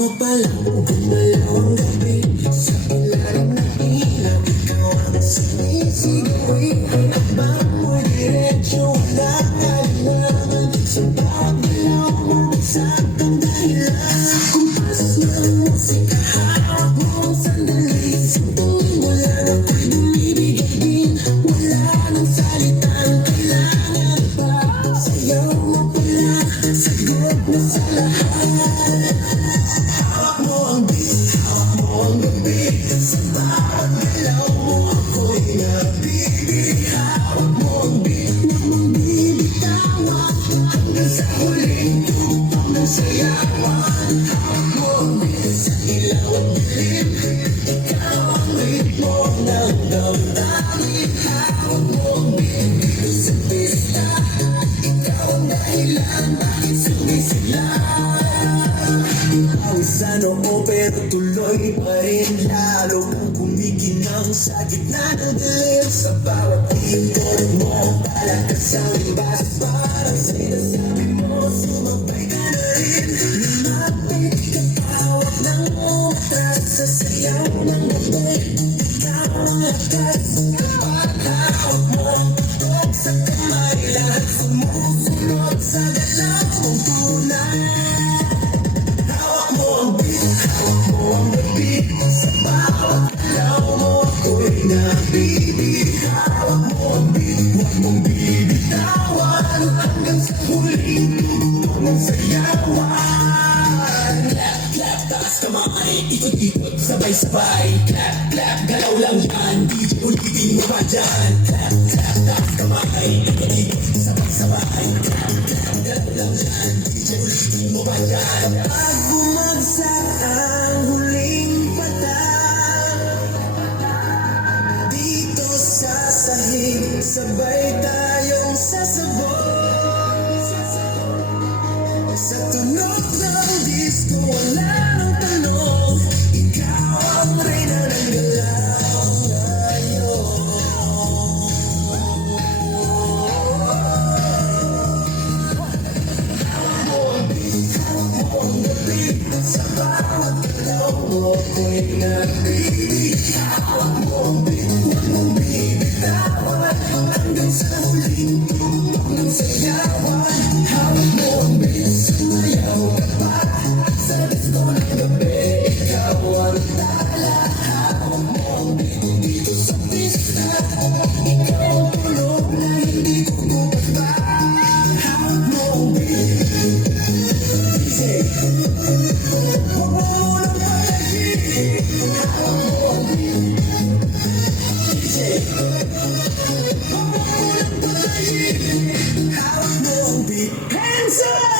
mo palang gumalaw ang gabi. Sa ilalim ng ilaw, ikaw ang sumisigawi. Habang mo diretso, wala kalilangan. Sa bawat galaw mo, magsakang dahilan. Kumpas ng musika, hawak mo ang sandali. Sintuin mo lang ako'y bumibigay din. Wala nang salitang kailangan pa. Sayaw mo pala, sagot na sa lahat. Hawak mo ang beat, hawak mo ang gabi. Sa bawat galaw mo ako'y nabibig. Hawak mo ang beat, huwag mong bibitawan. Hanggang sa huling tugtog ng sayawan. Hawak mo ang beat sa ilaw at dilim. Ikaw ang ritmo ng damdamin. Hawak mo ang beat dito sa pista. Ikaw ang dahilan bakit sumisila. Pawis sa noo pero tuloy pa rin. Lalo kang kumikinang sa gitna ng dilim. Sa bawat ikot mo palakas ang ibas. Parang sinasabi mo sumabay ka na rin. Lumapit ka pawak ng umatras. Sa sayaw ng gabi ikaw ang lakas. Kapag hawak mo ang tutok sa kamay, lahat sumusunod sa galaw mong tunay. Hawak mo ang beat, hawak mo ang gabi. Sa bawat galaw mo ako'y nabibig. Hawak mo ang beat, huwag mong bibitawan. Hanggang sa huling tugtog ng sayawan. Clap, clap, taas kamay, ikot-ikot, sabay-sabay. Clap, clap, galaw lang yan, DJ ulitin mo pa dyan. Clap, clap, taas kamay, ikot-ikot, sabay-sabay. Clap, clap, galaw lang yan, DJ ulitin mo pa dyan. Pag bumagsak ang huling patak, dito sa sahig, sabay tayong sasabog. Sa tunog ng disco, wala nang tanong. Ikaw ang reyna ng galaw ngayon. Hawak mo ang beat, hawak mo ang gabi. Sa bawat galaw mo ako'y nabibig. Hawak mo ang beat, huwag mong bibitawan. Hanggang sa huling tugtog ng sayawan. Hawak mo ang beat, sumayaw ka pa. Sa disco ng gabi, ikaw ang tala. Hawak mo ang beat dito sa pista. Ikaw ang tulog na hindi kukupas pa. Hawak mo ang beat, DJ. Huwag mo munang palahin. Hawak mo ang beat, DJ. Huwag mo munang palahin. Hawak mo ang beat, hands up!